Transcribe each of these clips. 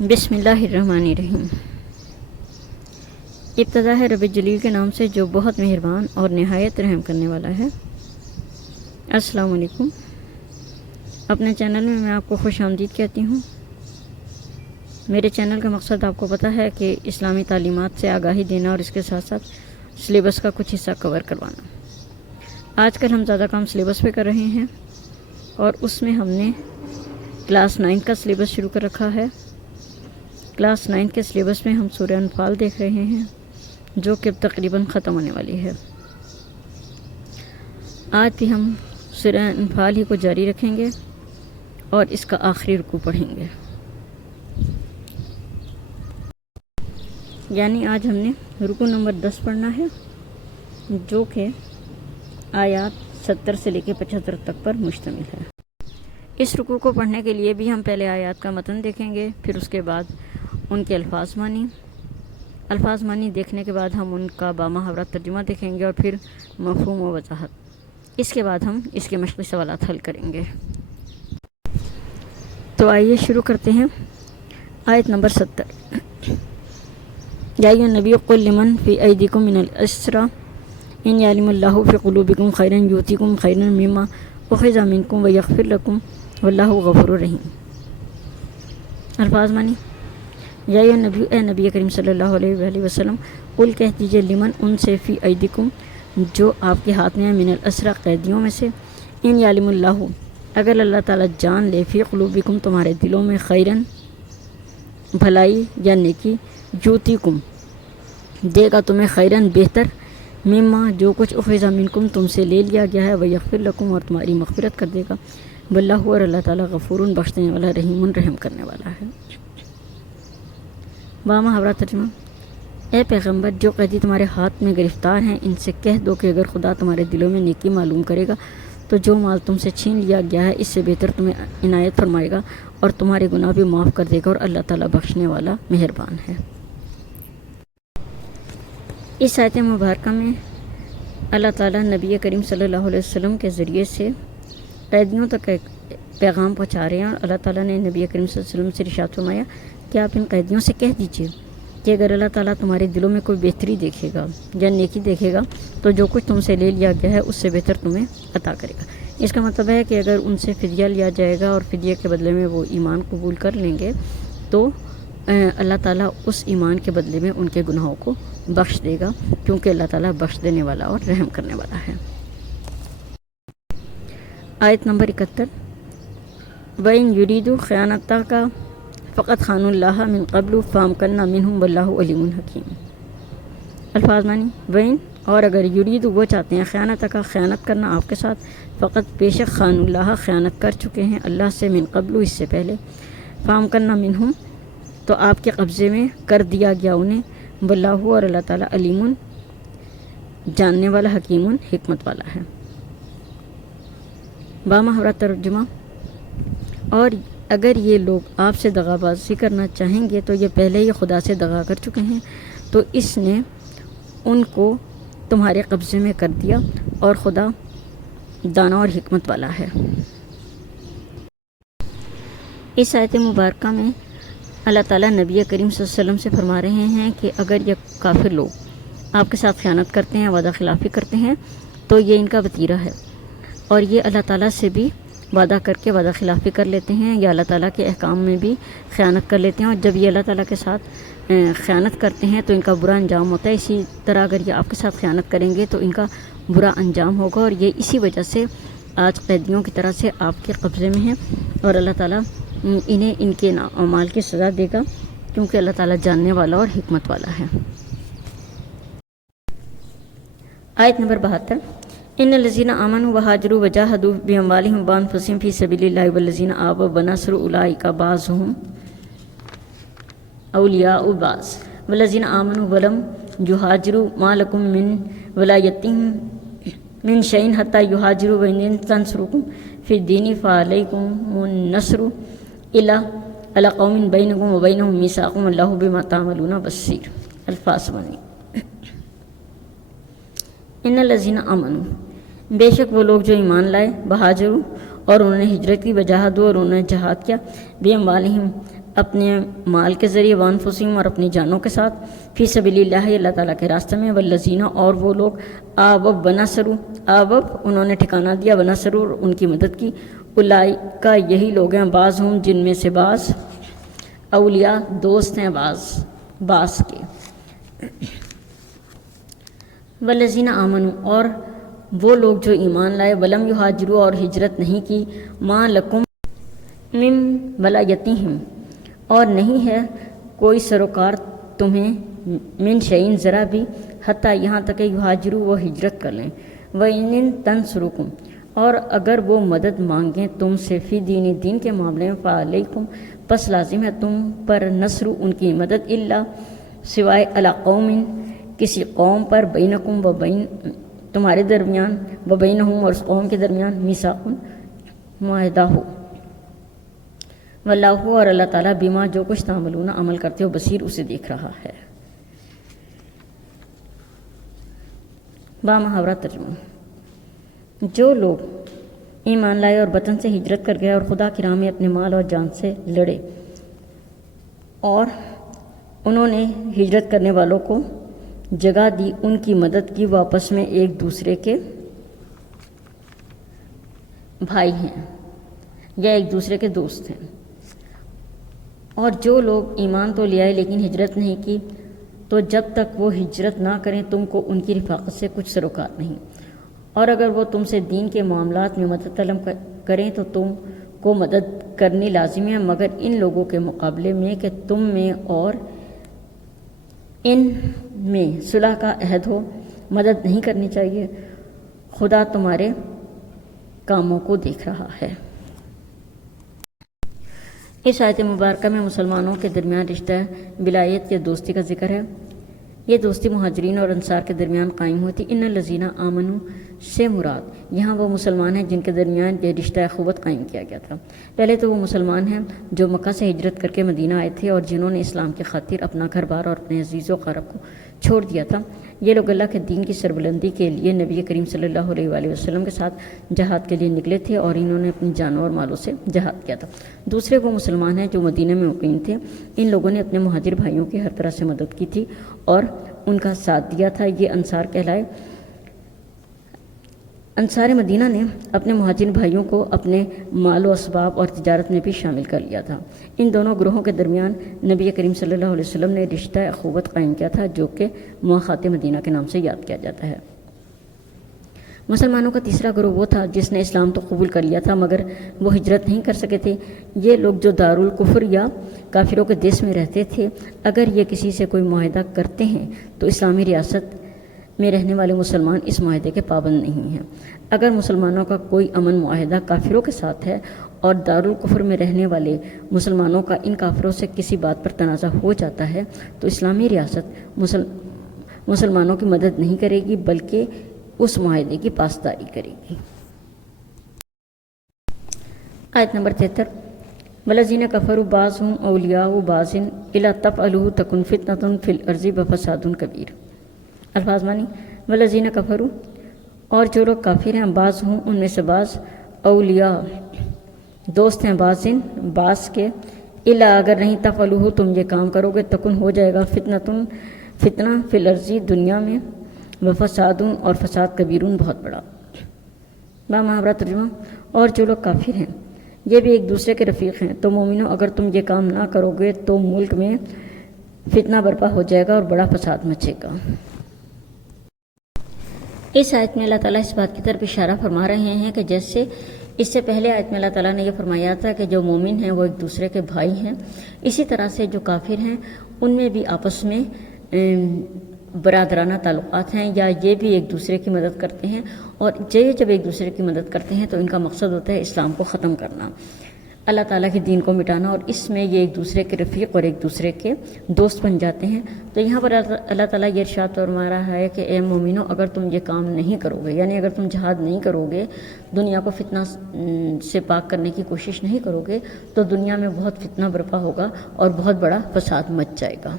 بسم اللہ الرحمن الرحیم۔ ابتدا ہے رب جلیل کے نام سے جو بہت مہربان اور نہایت رحم کرنے والا ہے۔ السلام علیکم۔ اپنے چینل میں آپ کو خوش آمدید کہتی ہوں۔ میرے چینل کا مقصد آپ کو پتہ ہے کہ اسلامی تعلیمات سے آگاہی دینا اور اس کے ساتھ ساتھ سلیبس کا کچھ حصہ کور کروانا۔ آج کل ہم زیادہ کام سلیبس پہ کر رہے ہیں اور اس میں ہم نے کلاس 9 کا سلیبس شروع کر رکھا ہے۔ کلاس 9 کے سلیبس میں ہم سورہ انفال دیکھ رہے ہیں جو کہ تقریباً ختم ہونے والی ہے۔ آج بھی ہم سورہ انفال ہی کو جاری رکھیں گے اور اس کا آخری رکوع پڑھیں گے، یعنی آج ہم نے رکوع نمبر 10 پڑھنا ہے جو کہ آیات 70 سے لے کے 75 تک پر مشتمل ہے۔ اس رکوع کو پڑھنے کے لیے بھی ہم پہلے آیات کا متن دیکھیں گے، پھر اس کے بعد ان کے الفاظ معنی دیکھنے کے بعد ہم ان کا بامحاورہ ترجمہ دیکھیں گے اور پھر مفہوم و وضاحت۔ اس کے بعد ہم اس کے مشقی سوالات حل کریں گے۔ تو آئیے شروع کرتے ہیں۔ آیت نمبر 70۔ یا ایھا النبی قل لمن فی ایدیکم من الاسری ان یعلم اللہ فی قلوبکم خیرا یؤتکم خیرا مما اخذ منکم ویغفر لکم واللہ غفور رحیم۔ الفاظ معنی۔ یا ایھا النبی، اے نبی کریم صلی اللہ علیہ وآلہ وسلم، قل کہہ دیجئے لمن ان سے فی ایدیکم جو آپ کے ہاتھ میں ہیں، من الاسری قیدیوں میں سے، ان یعلم اللہ اگر اللہ تعالیٰ جان لے، فی قلوبکم تمہارے دلوں میں، خیرن بھلائی یا نیکی، یؤتکم دے گا تمہیں، خیرن بہتر، مما جو کچھ اخذ منکم تم سے لے لیا گیا ہے، ویغفر لکم اور تمہاری مغفرت کر دے گا، واللہ اور اللہ تعالیٰ غفور بخشنے والا، رحیم رحم کرنے والا ہے۔ بامحاورہ ترجمہ۔ اے پیغمبر، جو قیدی تمہارے ہاتھ میں گرفتار ہیں ان سے کہہ دو کہ اگر خدا تمہارے دلوں میں نیکی معلوم کرے گا تو جو مال تم سے چھین لیا گیا ہے اس سے بہتر تمہیں عنایت فرمائے گا اور تمہارے گناہ بھی معاف کر دے گا، اور اللہ تعالیٰ بخشنے والا مہربان ہے۔ اس آیت مبارکہ میں اللہ تعالیٰ نبی کریم صلی اللہ علیہ وسلم کے ذریعے سے قیدیوں تک ایک پیغام پہنچا رہے ہیں، اور اللہ تعالیٰ نے نبی کریم صلی اللہ علیہ وسلم سے ارشاد فرمایا کہ آپ ان قیدیوں سے کہہ دیجئے کہ اگر اللہ تعالیٰ تمہارے دلوں میں کوئی بہتری دیکھے گا یا نیکی دیکھے گا تو جو کچھ تم سے لے لیا گیا ہے اس سے بہتر تمہیں عطا کرے گا۔ اس کا مطلب ہے کہ اگر ان سے فدیہ لیا جائے گا اور فدیہ کے بدلے میں وہ ایمان قبول کر لیں گے تو اللہ تعالیٰ اس ایمان کے بدلے میں ان کے گناہوں کو بخش دے گا، کیونکہ اللہ تعالیٰ بخش دینے والا اور رحم کرنے والا ہے۔ آیت نمبر 71۔ وَإِن يُرِيدُوا خِيَانَتَكَ فَقَدْ خَانُوا اللَّهَ مِن قَبْلُ فَأَمْكَنَّا مِنْهُمْ وَاللَّهُ عَلِيمٌ حَكِيمٌ۔ الفاظ معنی۔ وَإِن اور اگر یرید وہ چاہتے ہیں، خیانتک خیانت کرنا آپ کے ساتھ، فقط بے شک خان اللہ خیانت کر چکے ہیں اللہ سے، من قبل اس سے پہلے، فَأَمْكَنَّا مِنْهُمْ تو آپ کے قبضے میں کر دیا گیا انہیں، واللہ اور اللہ تعالیٰ علیم جاننے والا، حکیم حکمت والا ہے۔ بامحاورہ ترجمہ۔ اور اگر یہ لوگ آپ سے دغا بازی کرنا چاہیں گے تو یہ پہلے ہی خدا سے دغا کر چکے ہیں، تو اس نے ان کو تمہارے قبضے میں کر دیا، اور خدا دانا اور حکمت والا ہے۔ اس آیت مبارکہ میں اللہ تعالیٰ نبی کریم صلی اللہ علیہ وسلم سے فرما رہے ہیں کہ اگر یہ کافر لوگ آپ کے ساتھ خیانت کرتے ہیں، وعدہ خلافی کرتے ہیں، تو یہ ان کا وتیرہ ہے، اور یہ اللہ تعالیٰ سے بھی وعدہ کر کے وعدہ خلافی کر لیتے ہیں، یا اللہ تعالیٰ کے احکام میں بھی خیانت کر لیتے ہیں، اور جب یہ اللہ تعالیٰ کے ساتھ خیانت کرتے ہیں تو ان کا برا انجام ہوتا ہے۔ اسی طرح اگر یہ آپ کے ساتھ خیانت کریں گے تو ان کا برا انجام ہوگا، اور یہ اسی وجہ سے آج قیدیوں کی طرح سے آپ کے قبضے میں ہیں، اور اللہ تعالیٰ انہیں ان کے اعمال کی سزا دے گا، کیونکہ اللہ تعالیٰ جاننے والا اور حکمت والا ہے۔ آیت نمبر 72۔ ان الذین آمنوا وہاجروا وجاہدوا باموالہم وانفسہم فی سبیل اللہ والذین آووا ونصروا اولئک بعضهم اولیاء بعض والذین آمنوا ولم یہاجروا ما لکم من ولایتہم من شیء حتی یہاجروا وإن تنصروکم فی الدین فعلیکم النصر الا علی قوم بینکم وبینہم میثاق واللہ بما تعملون بصیر۔ الفاظ معنی۔ ان الذین آمنوا بے شک وہ لوگ جو ایمان لائے، بہاجروا اور انہوں نے ہجرت کی، وجاہدوا اور انہوں نے جہاد کیا، باموالہم اپنے مال کے ذریعے وانفسہم اور اپنی جانوں کے ساتھ فی سبیل اللہ اللہ تعالیٰ کے راستے میں والذین اور وہ لوگ آوب ونصروا آوب انہوں نے ٹھکانہ دیا ونصروا اور ان کی مدد کی اولئک یہی لوگ ہیں بعض ہم جن میں سے بعض اولیاء دوست ہیں بعض کے والذین آمنوا اور وہ لوگ جو ایمان لائے ولم یہاجروا اور ہجرت نہیں کی ما لکم من ولایتہم اور نہیں ہے کوئی سروکار تمہیں من شیئن ذرا بھی حتیٰ یہاں تک کہ یہاجروا وہ ہجرت کر لیں وَإِن تنصرکم اور اگر وہ مدد مانگیں تم سے فی دین کے معاملے میں فعلیکم پس لازم ہے تم پر نصر ان کی مدد الا سوائے علی قوم کسی قوم پر بینکم و بین تمہارے درمیان و بینہم اور اس قوم کے درمیان میثاق معاہدہ ہو واللہ اور اللہ تعالیٰ بما جو کچھ تعملون عمل کرتے ہو بصیر اسے دیکھ رہا ہے۔ با محاورہ ترجمہ جو لوگ ایمان لائے اور وطن سے ہجرت کر گئے اور خدا کی راہ میں اپنے مال اور جان سے لڑے اور انہوں نے ہجرت کرنے والوں کو جگہ دی ان کی مدد کی واپس میں ایک دوسرے کے بھائی ہیں یا ایک دوسرے کے دوست ہیں اور جو لوگ ایمان تو لے آئے لیکن ہجرت نہیں کی تو جب تک وہ ہجرت نہ کریں تم کو ان کی رفاقت سے کچھ سروکار نہیں اور اگر وہ تم سے دین کے معاملات میں مدد طلب کریں تو تم کو مدد کرنی لازمی ہے مگر ان لوگوں کے مقابلے میں کہ تم میں اور ان میں صلح کا عہد ہو مدد نہیں کرنی چاہیے خدا تمہارے کاموں کو دیکھ رہا ہے۔ اس آیت مبارکہ میں مسلمانوں کے درمیان رشتہ ولایت یا دوستی کا ذکر ہے۔ یہ دوستی مہاجرین اور انصار کے درمیان قائم ہوتی۔ ان الذین آمنوا سے مراد یہاں وہ مسلمان ہیں جن کے درمیان یہ رشتہ اخوت قائم کیا گیا تھا۔ پہلے تو وہ مسلمان ہیں جو مکہ سے ہجرت کر کے مدینہ آئے تھے اور جنہوں نے اسلام کی خاطر اپنا گھر بار اور اپنے عزیز و اقارب کو چھوڑ دیا تھا۔ یہ لوگ اللہ کے دین کی سربلندی کے لیے نبی کریم صلی اللہ علیہ وآلہ وسلم کے ساتھ جہاد کے لیے نکلے تھے اور انہوں نے اپنی جانوں اور مالوں سے جہاد کیا تھا۔ دوسرے وہ مسلمان ہیں جو مدینہ میں مقیم تھے۔ ان لوگوں نے اپنے مہاجر بھائیوں کی ہر طرح سے مدد کی تھی اور ان کا ساتھ دیا تھا۔ یہ انصار کہلائے۔ انصار مدینہ نے اپنے مہاجر بھائیوں کو اپنے مال و اسباب اور تجارت میں بھی شامل کر لیا تھا۔ ان دونوں گروہوں کے درمیان نبی کریم صلی اللہ علیہ وسلم نے رشتہ اخوت قائم کیا تھا جو کہ مواخات مدینہ کے نام سے یاد کیا جاتا ہے۔ مسلمانوں کا تیسرا گروہ وہ تھا جس نے اسلام تو قبول کر لیا تھا مگر وہ ہجرت نہیں کر سکے تھے۔ یہ لوگ جو دارالکفر یا کافروں کے دیش میں رہتے تھے اگر یہ کسی سے کوئی معاہدہ کرتے ہیں تو اسلامی ریاست میں رہنے والے مسلمان اس معاہدے کے پابند نہیں ہیں۔ اگر مسلمانوں کا کوئی امن معاہدہ کافروں کے ساتھ ہے اور دارالکفر میں رہنے والے مسلمانوں کا ان کافروں سے کسی بات پر تنازع ہو جاتا ہے تو اسلامی ریاست مسلمانوں کی مدد نہیں کرے گی بلکہ اس معاہدے کی پاسداری کرے گی۔ آیت نمبر 73 والذین کفروا بعضهم اولیاء بعض الا تفعلوا تکن فتنة فی الارض وفساد کبیر۔ الفاظ معنی والذین کفروا اور جو لوگ کافر ہیں بعض ہوں ان میں سے بعض اولیاء دوست ہیں بعض کے الا اگر نہیں تفعلوا تم یہ کام کرو گے تکن ہو جائے گا فتنہ فی الارض دنیا میں وفساد اور فساد کبیرون بہت بڑا۔ با محاورہ ترجمہ اور جو لوگ کافر ہیں یہ بھی ایک دوسرے کے رفیق ہیں تو مومنوں اگر تم یہ کام نہ کرو گے تو ملک میں فتنہ برپا ہو جائے گا اور بڑا فساد مچے گا۔ اس آیت میں اللہ تعالیٰ اس بات کی طرف اشارہ فرما رہے ہیں کہ جیسے اس سے پہلے آیت میں اللہ تعالیٰ نے یہ فرمایا تھا کہ جو مومن ہیں وہ ایک دوسرے کے بھائی ہیں، اسی طرح سے جو کافر ہیں ان میں بھی آپس میں برادرانہ تعلقات ہیں یا یہ بھی ایک دوسرے کی مدد کرتے ہیں اور یہ جب ایک دوسرے کی مدد کرتے ہیں تو ان کا مقصد ہوتا ہے اسلام کو ختم کرنا، اللہ تعالیٰ کے دین کو مٹانا، اور اس میں یہ ایک دوسرے کے رفیق اور ایک دوسرے کے دوست بن جاتے ہیں۔ تو یہاں پر اللہ تعالیٰ یہ ارشاد فرما رہا ہے کہ اے مومنو اگر تم یہ کام نہیں کرو گے یعنی اگر تم جہاد نہیں کرو گے، دنیا کو فتنہ سے پاک کرنے کی کوشش نہیں کرو گے تو دنیا میں بہت فتنہ برپا ہوگا اور بہت بڑا فساد مچ جائے گا۔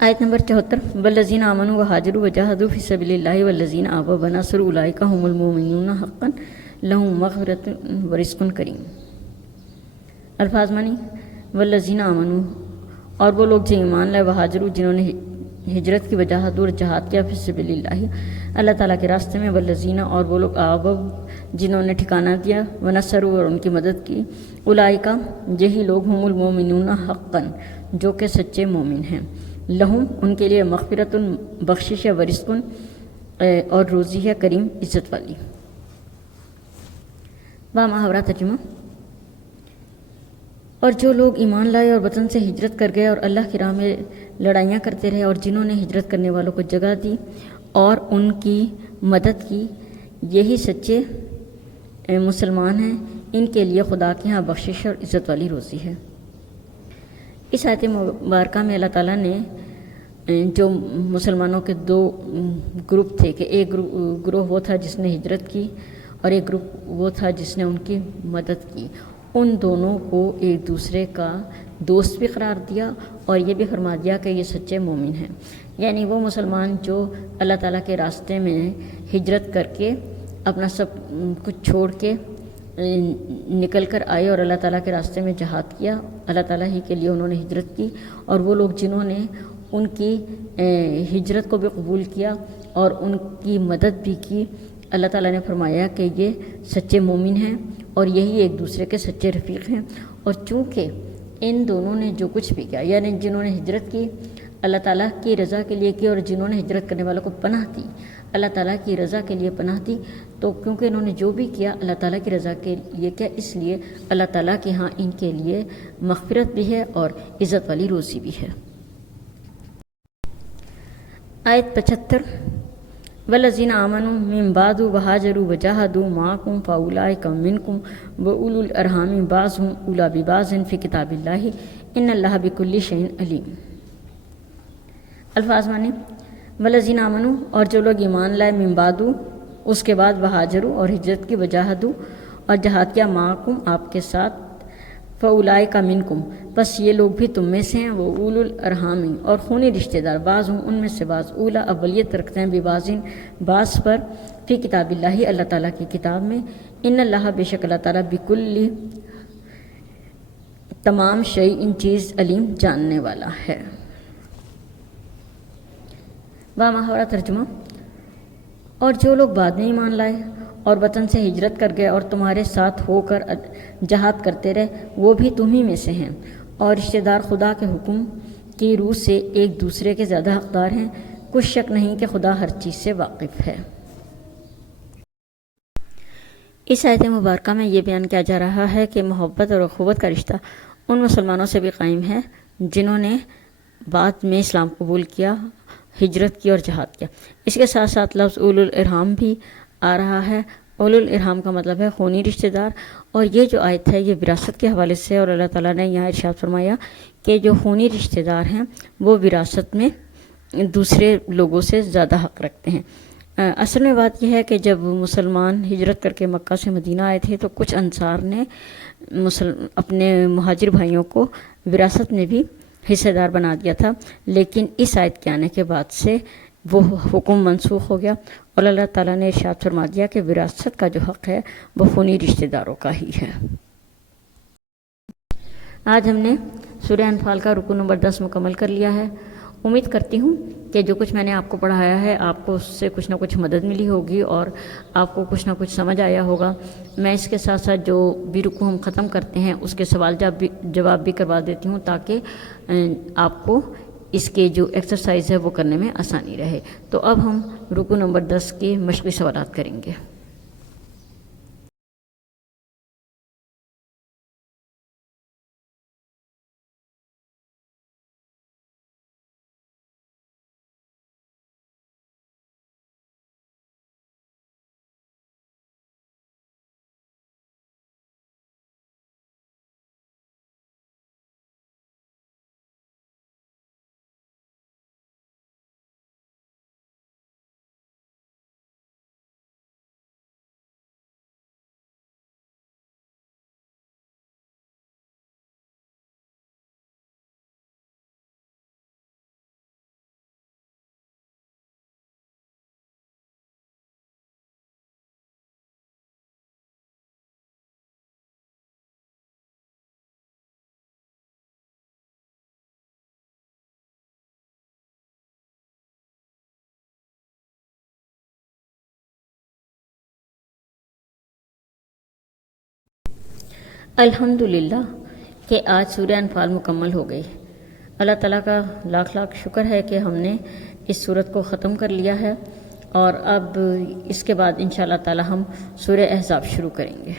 آیت نمبر 74 والذین آمنوا وہاجروا وجاہدوا فی سبیل اللہ والذین آووا ونصروا اولئک هم المؤمنون حقا لہم مغفرۃ ورزق کریم۔ الفاظ مانی والذین آمنوا، اور وہ لوگ جو ایمان لائے، وہاجروا، جنہوں نے ہجرت کی، وجاہدوا، اور جہاد کیا، فی سبیل اللہ، اللہ تعالیٰ کے راستے میں، والذین، اور وہ لوگ آووا، جنہوں نے ٹھکانہ دیا، ونصروا، اور ان کی مدد کی، اولئک، یہی لوگ، ہم المؤمنون حقا، جو کہ سچے مومن ہیں، لہم، ان کے لیے، مغفرۃ، بخشش ہے، ورزق، اور روزی ہے کریم، عزت والی۔ با محاورہ ترجمہ۔ اور جو لوگ ایمان لائے اور وطن سے ہجرت کر گئے اور اللہ کی راہ میں لڑائیاں کرتے رہے، اور جنہوں نے ہجرت کرنے والوں کو جگہ دی اور ان کی مدد کی، یہی سچے مسلمان ہیں، ان کے لیے خدا کے ہاں بخشش اور عزت والی روزی ہے۔ اس آیت مبارکہ میں اللہ تعالیٰ نے جو مسلمانوں کے دو گروپ تھے، کہ ایک گروہ وہ تھا جس نے ہجرت کی، اور ایک گروپ وہ تھا جس نے ان کی مدد کی، ان دونوں کو ایک دوسرے کا دوست بھی قرار دیا، اور یہ بھی فرما دیا کہ یہ سچے مومن ہیں۔ یعنی وہ مسلمان جو اللہ تعالیٰ کے راستے میں ہجرت کر کے اپنا سب کچھ چھوڑ کے نکل کر آئے اور اللہ تعالیٰ کے راستے میں جہاد کیا، اللہ تعالیٰ ہی کے لیے انہوں نے ہجرت کی، اور وہ لوگ جنہوں نے ان کی ہجرت کو بھی قبول کیا اور ان کی مدد بھی کی، اللہ تعالیٰ نے فرمایا کہ یہ سچے مومن ہیں، اور یہی ایک دوسرے کے سچے رفیق ہیں۔ اور چونکہ ان دونوں نے جو کچھ بھی کیا، یعنی جنہوں نے ہجرت کی اللہ تعالیٰ کی رضا کے لیے کی، اور جنہوں نے ہجرت کرنے والوں کو پناہ دی اللہ تعالیٰ کی رضا کے لیے پناہ دی، تو کیونکہ انہوں نے جو بھی کیا اللہ تعالیٰ کی رضا کے لیے کیا، اس لیے اللہ تعالیٰ کے ہاں ان کے لیے مغفرت بھی ہے اور عزت والی روزی بھی ہے۔ آیت 75۔ والذین آمنوا من بعد وہاجروا وجاہدوا معکم فاولئک منکم واولی الارحام بعضهم اولی ببعض فی کتاب اللہ ان اللہ بکل شیء علیم۔ الفاظ معنی والذین آمنوا، اور جو لوگ ایمان لائے، من بعد، اس کے بعد، وہاجروا، اور ہجرت کی، وجاہدوا، اور جہاد کیا، معکم، آپ کے ساتھ، فاولئک منکم، بس یہ لوگ بھی تم میں سے ہیں، وہ اولو الارحام، اور خونی رشتہ دار، بعض ان میں سے بعض، اولا اولیت رکھتے ہیں، ببعض، بعض پر، فی کتاب اللہ، اللہ تعالیٰ کی کتاب میں، ان اللہ، بے شک اللہ تعالیٰ، بکل، تمام، شیء، ان چیز، علیم، جاننے والا ہے۔ با محاورہ ترجمہ۔ اور جو لوگ بعد میں ایمان لائے اور وطن سے ہجرت کر گئے اور تمہارے ساتھ ہو کر جہاد کرتے رہے، وہ بھی تمہیں میں سے ہیں، اور رشتہ دار خدا کے حکم کی روح سے ایک دوسرے کے زیادہ حقدار ہیں، کچھ شک نہیں کہ خدا ہر چیز سے واقف ہے۔ اس آیت مبارکہ میں یہ بیان کیا جا رہا ہے کہ محبت اور اخوت کا رشتہ ان مسلمانوں سے بھی قائم ہے جنہوں نے بعد میں اسلام قبول کیا، ہجرت کی اور جہاد کیا۔ اس کے ساتھ ساتھ لفظ اولو الارحام بھی آ رہا ہے۔ اولو الارحام کا مطلب ہے خونی رشتہ دار، اور یہ جو آیت ہے یہ وراثت کے حوالے سے، اور اللہ تعالیٰ نے یہاں ارشاد فرمایا کہ جو خونی رشتہ دار ہیں وہ وراثت میں دوسرے لوگوں سے زیادہ حق رکھتے ہیں۔ اصل میں بات یہ ہے کہ جب مسلمان ہجرت کر کے مکہ سے مدینہ آئے تھے تو کچھ انصار نے اپنے مہاجر بھائیوں کو وراثت میں بھی حصہ دار بنا دیا تھا، لیکن اس آیت کے آنے کے بعد سے وہ حکم منسوخ ہو گیا، اور اللہ تعالیٰ نے ارشاد فرما دیا کہ وراثت کا جو حق ہے وہ خونی رشتہ داروں کا ہی ہے۔ آج ہم نے سورہ انفال کا رکوع نمبر 10 مکمل کر لیا ہے۔ امید کرتی ہوں کہ جو کچھ میں نے آپ کو پڑھایا ہے آپ کو اس سے کچھ نہ کچھ مدد ملی ہوگی اور آپ کو کچھ نہ کچھ سمجھ آیا ہوگا۔ میں اس کے ساتھ ساتھ جو بھی رکوع ہم ختم کرتے ہیں اس کے سوال جواب بھی کروا دیتی ہوں تاکہ آپ کو اس کے جو ایکسرسائز ہے وہ کرنے میں آسانی رہے۔ تو اب ہم رکوع نمبر 10 کے مشقی سوالات کریں گے۔ الحمدللہ کہ آج سورہ انفال مکمل ہو گئی۔ اللہ تعالیٰ کا لاکھ لاکھ شکر ہے کہ ہم نے اس صورت کو ختم کر لیا ہے، اور اب اس کے بعد انشاءاللہ تعالیٰ ہم سورہ احزاب شروع کریں گے۔